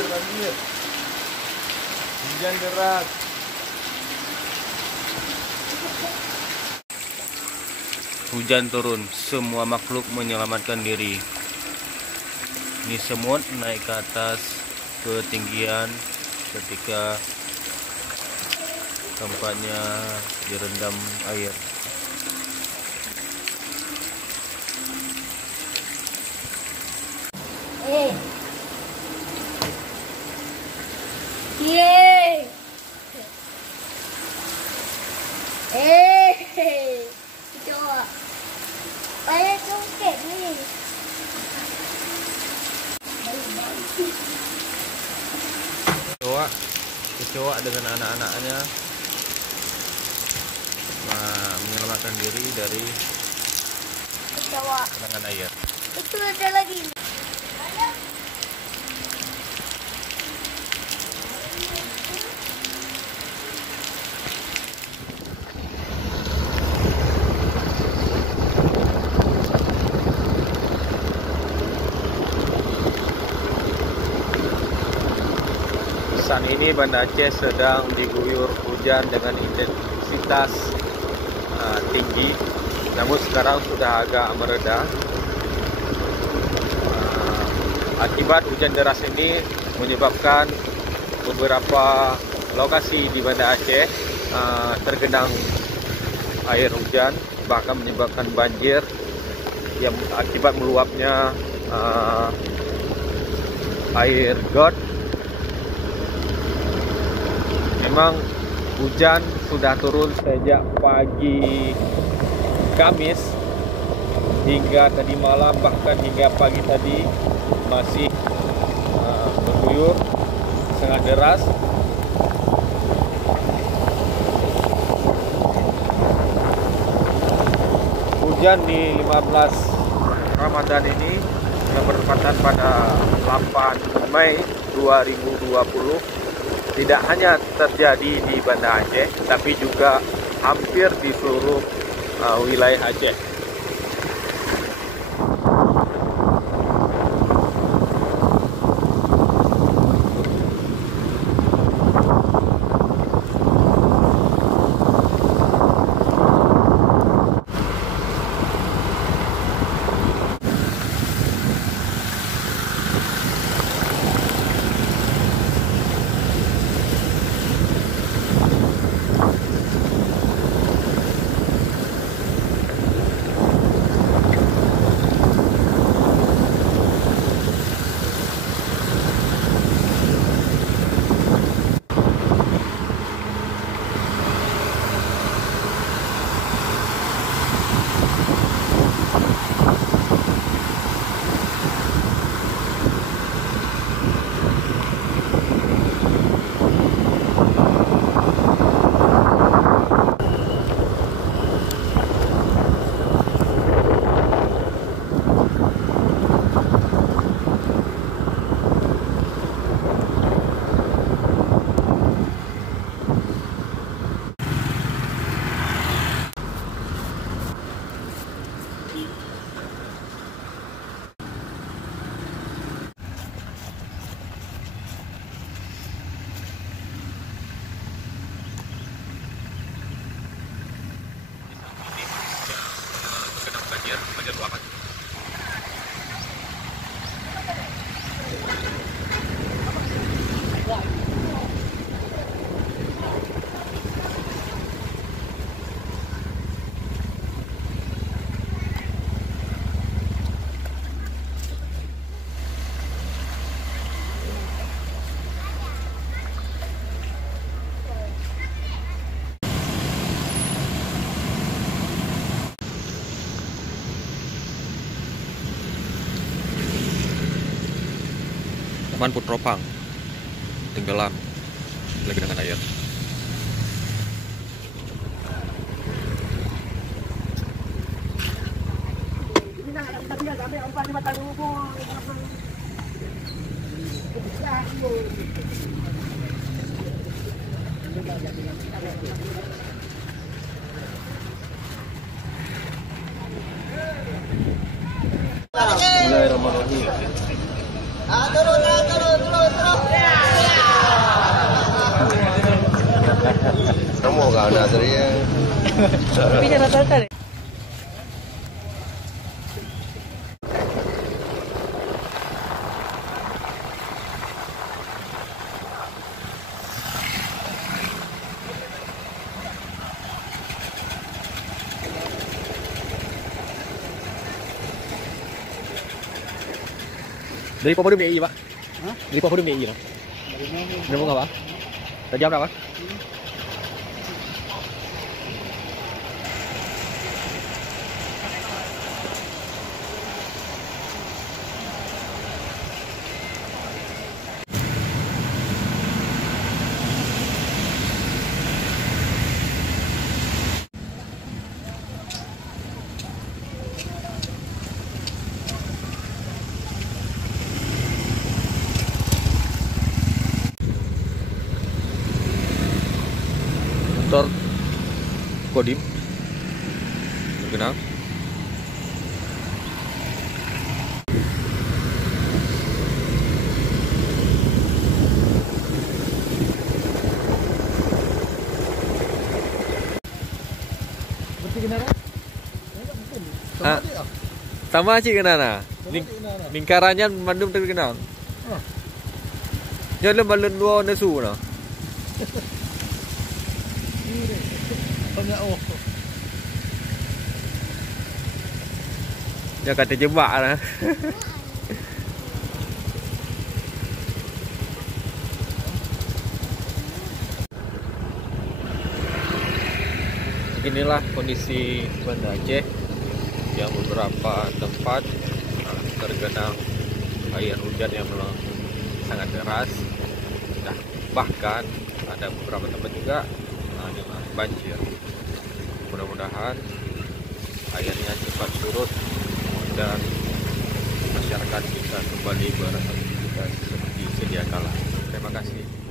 banjir. Hujan deras. Hujan turun, semua makhluk menyelamatkan diri. Ini semut naik ke atas ketinggian ketika tempatnya direndam air. Coba. Banyak cungkit nih. Kecoa dengan anak-anaknya menyelamatkan diri dari genangan air. Itu ada lagi. Saat ini Banda Aceh sedang diguyur hujan dengan intensitas tinggi, namun sekarang sudah agak mereda. Akibat hujan deras ini menyebabkan beberapa lokasi di Banda Aceh tergenang air hujan, bahkan menyebabkan banjir yang akibat meluapnya air got. Memang hujan sudah turun sejak pagi Kamis hingga tadi malam, bahkan hingga pagi tadi masih berguyur sangat deras. Hujan di 15 Ramadan ini yang bertepatan pada 8 Mei 2020 tidak hanya terjadi di Banda Aceh, tapi juga hampir di seluruh wilayah Aceh. Banjir luapan. Taman Putropang tenggelam oleh genangan air. Bismillahirrahmanirrahim. Turun. Kamu gak ada ya. Tapi jangan rata-rata deh. Dari Papua DI, Pak? Hah? Dari Papua DI, no? Dari mana, Pak? Dari jam berapa? Motor Kodim terkenal. Ah, sama sih kenana. Lingkarannya Bandung terkenal. Jangan balon dua nesu no. Ya kata jebak lah. Beginilah kondisi Banda Aceh yang beberapa tempat tergenang air hujan yang sangat deras. Nah, bahkan ada beberapa tempat juga dengan banjir. Mudah-mudahan airnya cepat surut dan masyarakat bisa kembali beraktivitas seperti sedia kala. Terima kasih.